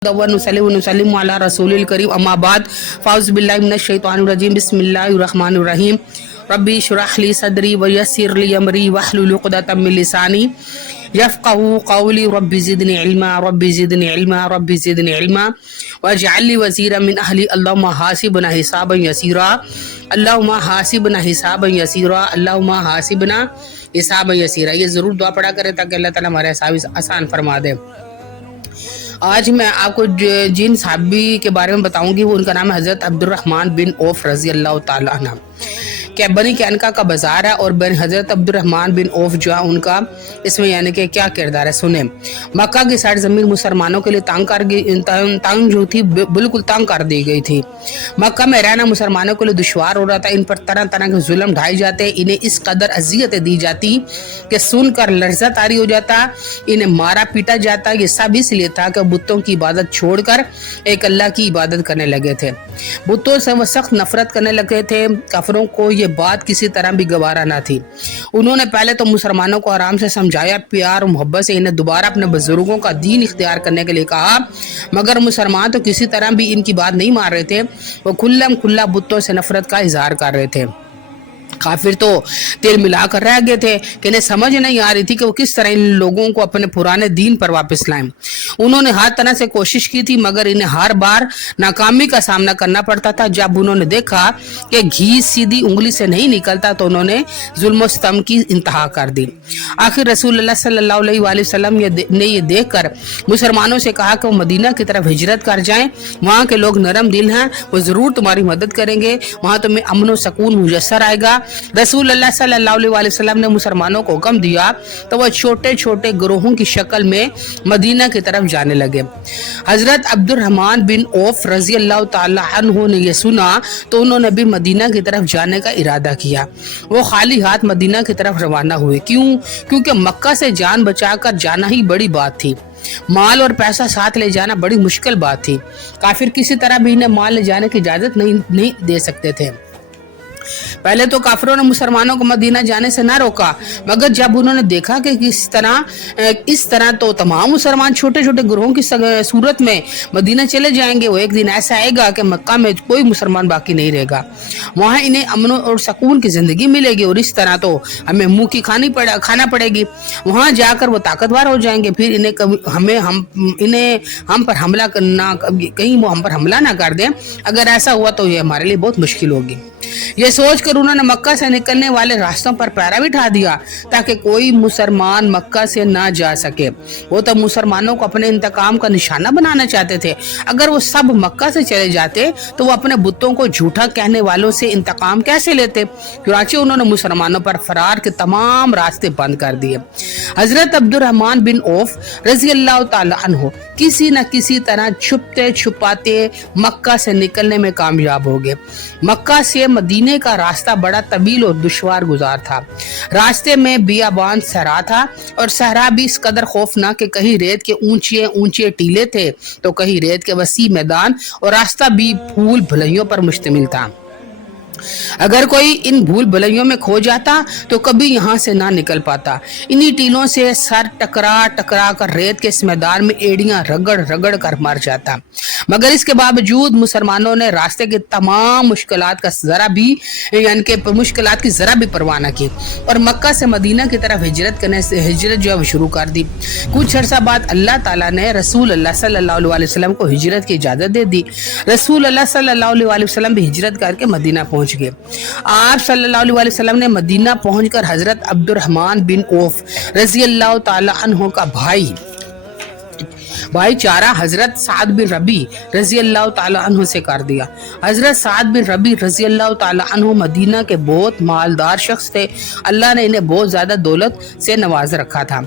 वसल्लम अला रसूलिल करीम अम्मा बाद फ़ाउज़ु बिल्लाहि मिनश शैतानिर रजीम बिस्मिल्लाहिर रहमानिर रहीम रब्बी इश्रह ली सदरी व यस्सिर ली अमरी वहलुल उक़दतम मिन लिसानी यफ़क़हू क़ौली रब्बी ज़िदनी इल्मा रब्बी ज़िदनी इल्मा वजअल ली वज़ीरम मिन अहली अल्लाहुम्मा हासिबना हिसाबन यसीरा अल्लाहुम्मा हासिबना हिसाबन यसीरा अल्लाहुम्मा हासिबना हिसाबन यसीरा। ये ज़रूर दुआ पढ़ा करें ताकि अल्लाह ताला हमारे हिसाब आसान फरमा दे। आज मैं आपको जिन साहबी के बारे में बताऊंगी वो उनका नाम है हज़रत अब्दुर्रहमान बिन औफ रज़ी अल्लाह ताला अन्हु। क्या बनी कैनका का बाजार है और बन हज़रत अब्दुर्रहमान बिन औफ जो है उनका इसमें यानी कि क्या किरदार है सुने। मक्का की सारी ज़मीन मुसलमानों के लिए तंग जो थी बिल्कुल तंग कर दी गई थी। मक्का में रहना मुसलमानों के लिए दुश्वार हो रहा था। इन पर तरह तरह के जुल्म ढाए जाते, इन्हें इस कदर अजियतें दी जाती कि सुनकर लर्जा तारी हो जाता, इन्हें मारा पीटा जाता। ये सब इसलिए था कि बुतों की इबादत छोड़कर एक अल्लाह की इबादत करने लगे थे। बुतों से वो सख्त नफरत करने लगे थे। काफिरों को ये बात किसी तरह भी गवारा ना थी। उन्होंने पहले तो मुसलमानों को आराम से समझाया, प्यार और मोहब्बत से इन्हें दोबारा अपने बुजुर्गों का दीन इख्तियार करने के लिए कहा, मगर मुसलमान तो किसी तरह भी इनकी बात नहीं मान रहे थे। वो खुल्लम खुल्ला बुतों से नफरत का इजहार कर रहे थे। काफिर तो तिल मिलाकर रह गए थे कि इन्हें समझ नहीं आ रही थी कि वो किस तरह इन लोगों को अपने पुराने दीन पर वापस लाएं। उन्होंने हर तरह से कोशिश की थी मगर इन्हें हर बार नाकामी का सामना करना पड़ता था। जब उन्होंने देखा कि घी सीधी उंगली से नहीं निकलता तो उन्होंने जुल्म सितम की इंतहा कर दी। आखिर रसूलुल्लाह सल्लल्लाहु अलैहि वसल्लम ने ये देखकर मुसलमानों से कहा कि वो मदीना की तरफ हिजरत कर जाएं। वहाँ के लोग नरम दिल हैं, वो जरूर तुम्हारी मदद करेंगे, वहाँ तुम्हें अमन व सकून मुयस्सर आएगा। रसूलुल्लाह सल्लल्लाहु अलैहि वसल्लम ने मुसलमानों को हुक्म दिया तो वह छोटे छोटे गिरोहों की शक्ल में मदीना की तरफ जाने लगे। हजरत अब्दुर्रहमान बिन औफ रजी अल्लाह ताला अन्हु ने यह सुना तो उन्होंने भी मदीना की तरफ जाने का इरादा किया। वो खाली हाथ मदीना की तरफ रवाना हुए। क्योंकि मक्का से जान बचाकर जाना ही बड़ी बात थी। माल और पैसा साथ ले जाना बड़ी मुश्किल बात थी। काफिर किसी तरह भी इन्हें माल ले जाने की इजाजत नहीं दे सकते थे। पहले तो काफिरों ने मुसलमानों को मदीना जाने से ना रोका, मगर जब उन्होंने देखा कि इस तरह तो तमाम मुसलमान छोटे छोटे ग्रोहों की सूरत में मदीना चले जाएंगे, वो एक दिन ऐसा आएगा कि मक्का में कोई मुसलमान बाकी नहीं रहेगा, वहाँ इन्हें अमन और सकून की जिंदगी मिलेगी और इस तरह तो हमें मुंह की खाना पड़ेगी। वहाँ जाकर वो ताकतवर हो जाएंगे, फिर इन्हें हम पर हमला करना, कहीं वो हम पर हमला ना कर दें। अगर ऐसा हुआ तो ये हमारे लिए बहुत मुश्किल होगी। ये सोचकर उन्होंने मक्का से निकलने वाले रास्तों पर पैरा बिठा दिया ताकि कोई मुसलमान मक्का से ना जा सके। वो तो मुसलमानों को अपने इंतकाम का निशाना बनाना चाहते थे। अगर वो सब मक्का से चले जाते तो वो अपने बुतों को झूठा कहने वालों से इंतकाम कैसे लेते। चुनांचे उन्होंने मुसलमानों पर फरार के तमाम रास्ते बंद कर दिए। हजरत अब्दुर्रहमान बिन औफ रजी अल्लाह ताला अन्हु किसी न किसी तरह छुपते छुपाते मक्का से निकलने में कामयाब हो गए। मक्का से मदीने का रास्ता बड़ा तवील और दुश्वार गुजार था। रास्ते में बियाबान सहरा था और सहरा भी इस कदर खौफनाक कि कहीं रेत के ऊंचे ऊंचे टीले थे तो कहीं रेत के वसी मैदान और रास्ता भी फूल भलैयों पर मुश्तमिल था। अगर कोई इन भूल भुलैयों में खो जाता तो कभी यहाँ से ना निकल पाता। इन्हीं टीलों से सर टकरा कर रेत के इस मैदान में एड़ियां रगड़ कर मर जाता। मगर इसके बावजूद मुसलमानों ने रास्ते के तमाम मुश्किलात की जरा भी परवाह न की और मक्का से मदीना की तरफ हिजरत जो है शुरू कर दी। कुछ अर्सा बाद अल्लाह ताला ने रसूल अल्लाह सल्लल्लाहु अलैहि वसल्लम को हिजरत की इजाजत दे दी। रसूल अल्लाह सल्लल्लाहु अलैहि वसल्लम भी हिजरत करके मदीना पहुंच गए। आप सल्लल्लाहु अलैहि वसल्लम ने मदीना पहुंचकर हजरत अब्दुर्रहमान बिन औफ रजी अल्लाह ताला अन्हु का भाईचारा हजरत साद बिन रबी रजी अल्लाह ताला अन्हु से कर दिया। हजरत साद बिन रबी रजी अल्लाह ताला अन्हु मदीना के बहुत मालदार शख्स थे। अल्लाह ने इन्हें बहुत ज्यादा दौलत से नवाज रखा था।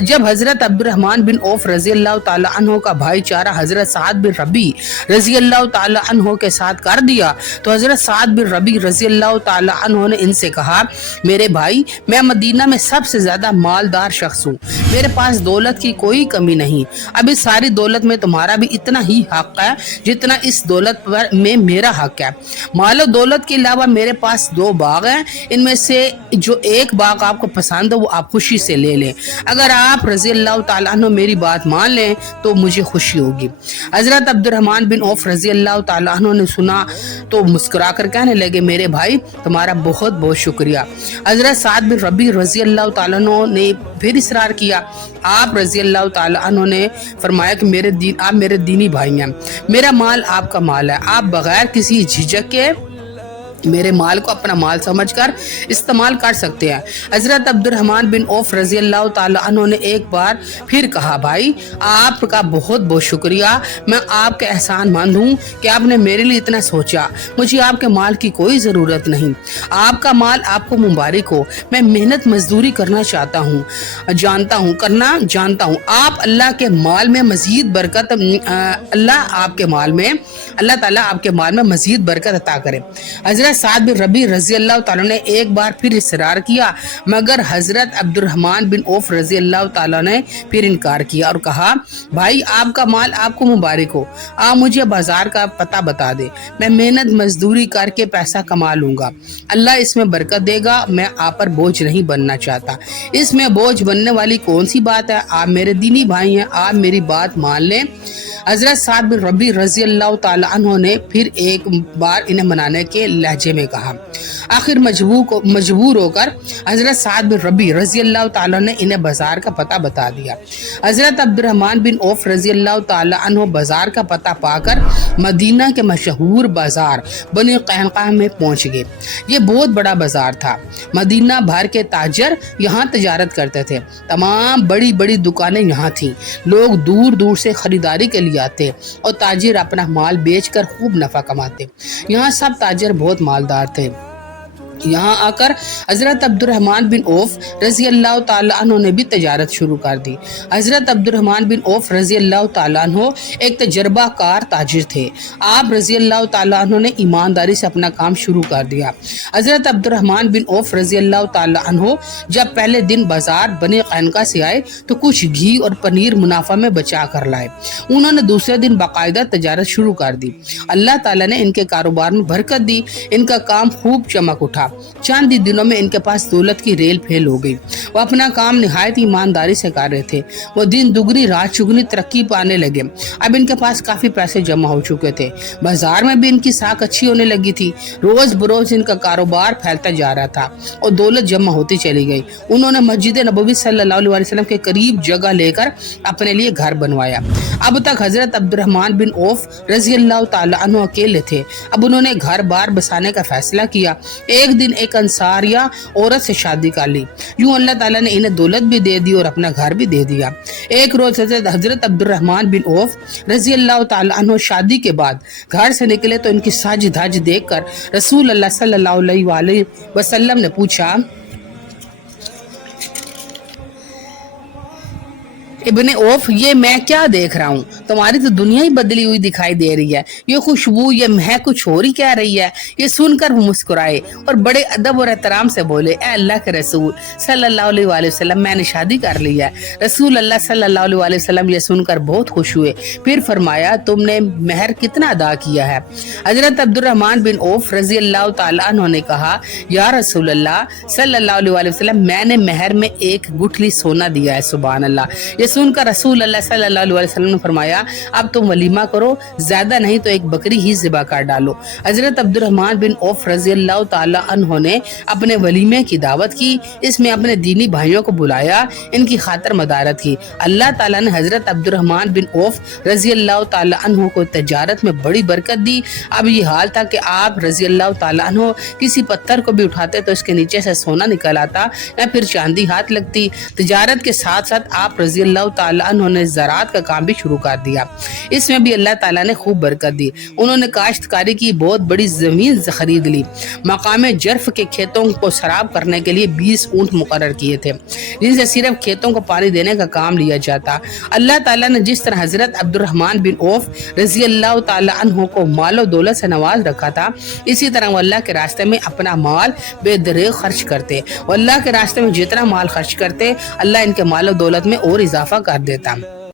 जब हजरत अब्दुर्रहमान बिन औफ रजी अल्लाह ताला अन्हु का भाईचारा हजरत साद बिन रबी रजी अल्लाह ताला अन्हु के साथ कर दिया तो हजरत साद बिन रबी रजी अल्लाह ताला अन्हु ने इनसे कहा, मेरे भाई, मैं मदीना में सबसे ज्यादा मालदार शख्स हूँ, मेरे पास दौलत की कोई कमी नहीं। अब इस ساری دولت میں تمہارا بھی اتنا ہی حق ہے جتنا اس دولت پر میں میرا حق ہے۔ مال و دولت کے علاوہ میرے پاس 2 باغ ہیں، ان میں سے جو ایک باغ آپ کو پسند ہو وہ آپ خوشی سے لے لیں۔ اگر آپ رضی اللہ تعالیٰ عنہ میری بات مان لیں تو مجھے خوشی ہوگی۔ حضرت عبد الرحمن بن عوف رضی اللہ تعالیٰ عنہ نے سنا تو مسکرا کر کہنے لگے میرے بھائی تمہارا بہت بہت شکریہ۔ حضرت سعد بن ربیع رضی اللہ تعالیٰ عنہ نے پھر اصرار کیا۔ آپ رضی اللہ تعالیٰ عنہ نے فرمایا کہ آپ میرے دینی بھائی ہیں، میرا مال آپ کا مال ہے، آپ بغیر کسی جھجک کے میرے مال کو اپنا مال سمجھ کر استعمال کر سکتے ہیں۔ حضرت عبد الرحمن بن عوف رضی اللہ تعالیٰ عنہ نے ایک بار پھر کہا بھائی آپ کا بہت بہت شکریہ، میں آپ کے احسان مند ہوں کہ آپ نے میرے لیے اتنا سوچا، مجھے آپ کے مال کی کوئی ضرورت نہیں، آپ کا مال آپ کو مبارک ہو، میں محنت مزدوری کرنا جانتا ہوں، آپ اللہ کے مال میں مزید برکت اللہ تعالیٰ آپ کے مال میں مزید برکت عطا کرے۔ حضرت سعد بن ربیع رضی اللہ تعالیٰ نے ایک بار پھر اصرار کیا مگر حضرت عبد الرحمن بن عوف رضی اللہ تعالیٰ نے پھر انکار کیا اور کہا بھائی آپ کا مال آپ کو مبارک ہو، آپ مجھے بازار کا پتہ بتا دے، میں محنت مزدوری کر کے پیسہ کما لوں گا، اللہ اس میں برکت دے گا، میں آپ پر بوجھ نہیں بننا چاہتا۔ اس میں بوجھ بننے والی کون سی بات ہے؟ آپ میرے دینی بھائی ہیں، آپ میری بات مان لیں۔ حضرت سعد بن ربیع رضی اللہ تعالیٰ عنہ نے پھر ایک بار انہیں منانے کے لہجے میں کہا۔ آخر مجبور ہو کر حضرت سعد بن ربیع رضی اللہ تعالیٰ نے انہیں بازار کا پتہ بتا دیا۔ حضرت عبد الرحمن بن عوف رضی اللہ تعالیٰ عنہ بازار کا پتہ پا کر مدینہ کے مشہور بازار بنی قینقاع میں پہنچ گئے۔ یہ بہت بڑا بازار تھا، مدینہ بھر کے تاجر یہاں تجارت کرتے تھے، تمام بڑی بڑی دکانیں یہاں تھیں، لوگ دور دور سے خریداری کے لیے آتے اور تاجر اپنا مال بیچ کر خوب نفع کماتے۔ یہاں سب تاجر بہت مالدار تھے۔ یہاں آ کر حضرت عبد الرحمن بن عوف رضی اللہ تعالیٰ عنہ نے بھی تجارت شروع کر دی۔ حضرت عبد الرحمن بن عوف رضی اللہ تعالیٰ عنہ ایک تجربہ کار تاجر تھے۔ آپ رضی اللہ تعالیٰ عنہ نے ایمانداری سے اپنا کام شروع کر دیا۔ حضرت عبد الرحمن بن عوف رضی اللہ تعالیٰ عنہ جب پہلے دن بازار بنی قینقاع سے آئے تو کچھ گھی اور پنیر منافع میں بچا کر لائے۔ انہوں نے دوسرے دن باقاعدہ تجارت شروع کر دی۔ اللہ تعالیٰ نے ان کے کاروبار میں برکت دی، ان کا کام خوب چمک اٹھا۔ چند ہی دنوں میں ان کے پاس دولت کی ریل پھیل ہو گئی۔ وہ اپنا کام نہایت ایمانداری سے کر رہے تھے۔ وہ دن دگنی رات چگنی ترقی پانے لگے۔ اب ان کے پاس کافی پیسے جمع ہو چکے تھے، بازار میں بھی ان کی ساکھ اچھی ہونے لگی تھی۔ روز بروز ان کا کاروبار پھیلتا جا رہا تھا اور دولت جمع ہوتی چلی گئی۔ انہوں نے مسجد نبوی صلی اللہ علیہ وسلم کے قریب جگہ لے کر اپنے لیے گھر بنوایا۔ اب تک حضرت عبد الرحمن بن عوف رضی اللہ تعالیٰ عنہ اکیلے تھے۔ اب انہوں نے گھر بار بسانے کا فیصلہ کیا۔ ایک دن ایک انصاریہ عورت سے شادی کر لی۔ یوں اللہ تعالیٰ نے انہیں دولت بھی دے دی اور اپنا گھر بھی دے دیا۔ ایک روز حضرت عبد الرحمن بن عوف رضی اللہ تعالیٰ عنہ شادی کے بعد گھر سے نکلے تو ان کی سج دھج دیکھ کر رسول اللہ صلی اللہ علیہ وسلم نے پوچھا ابن عوف یہ میں کیا دیکھ رہا ہوں؟ تمہاری تو دنیا ہی بدلی ہوئی دکھائی دے رہی ہے، یہ خوشبو یہ مہک کچھ اور ہی کہہ رہی ہے۔ یہ سن کر وہ مسکرائے اور بڑے ادب اور احترام سے بولے اے اللہ کے رسول صلی اللہ علیہ وسلم میں نے شادی کر لی ہے۔ رسول اللہ صلی اللہ علیہ وسلم یہ سن کر بہت خوش ہوئے، پھر فرمایا تم نے مہر کتنا ادا کیا ہے؟ حضرت عبد الرحمن بن عوف رضی اللہ تعالیٰ عنہ نے کہا یا رسول اللہ صلی اللہ علیہ وسلم میں نے مہر میں ایک گٹھلی سونا دیا ہے۔ سبحان اللہ۔ یہ سن کر رسول اللہ صلی اللہ علیہ وسلم نے فرمایا اب تم ولیمہ کرو، زیادہ نہیں تو ایک بکری ہی ذبح کر ڈالو۔ حضرت عبد الرحمن بن عوف رضی اللہ تعالیٰ عنہ نے اپنے ولیمے کی دعوت کی، اس میں اپنے دینی بھائیوں کو بلایا، ان کی خاطر مدارت کی۔ اللہ تعالیٰ نے حضرت عبد الرحمن بن عوف رضی اللہ تعالیٰ عنہ کو تجارت میں بڑی برکت دی۔ اب یہ حال تھا کہ آپ رضی اللہ تعالیٰ عنہ کسی پتھر کو بھی اٹھاتے تو اس کے نیچے سے سونا نکل آتا یا پھر چاندی ہاتھ لگتی۔ تجارت کے ساتھ ساتھ آپ رضی اللہ تعالیٰ عنہ نے زراعت کا کام بھی شروع کر دیا، اس میں بھی اللہ تعالیٰ نے خوب برکت دی۔ انہوں نے کاشتکاری کی بہت بڑی زمین خرید لی۔ مقام جرف کے کھیتوں کو سراب کرنے کے لیے 20 اونٹ مقرر کیے تھے جن سے صرف کھیتوں کو پانی دینے کا کام لیا جاتا۔ اللہ تعالیٰ نے جس طرح حضرت عبد الرحمن بن عوف رضی اللہ تعالیٰ عنہ کو مال و دولت سے نواز رکھا تھا، اسی طرح وہ اللہ کے راستے میں اپنا مال بے دریغ خرچ کرتے۔ وہ اللہ کے راستے میں جتنا مال خرچ کرتے اللہ ان کے مال و دولت میں اور اضافہ کر دیتا۔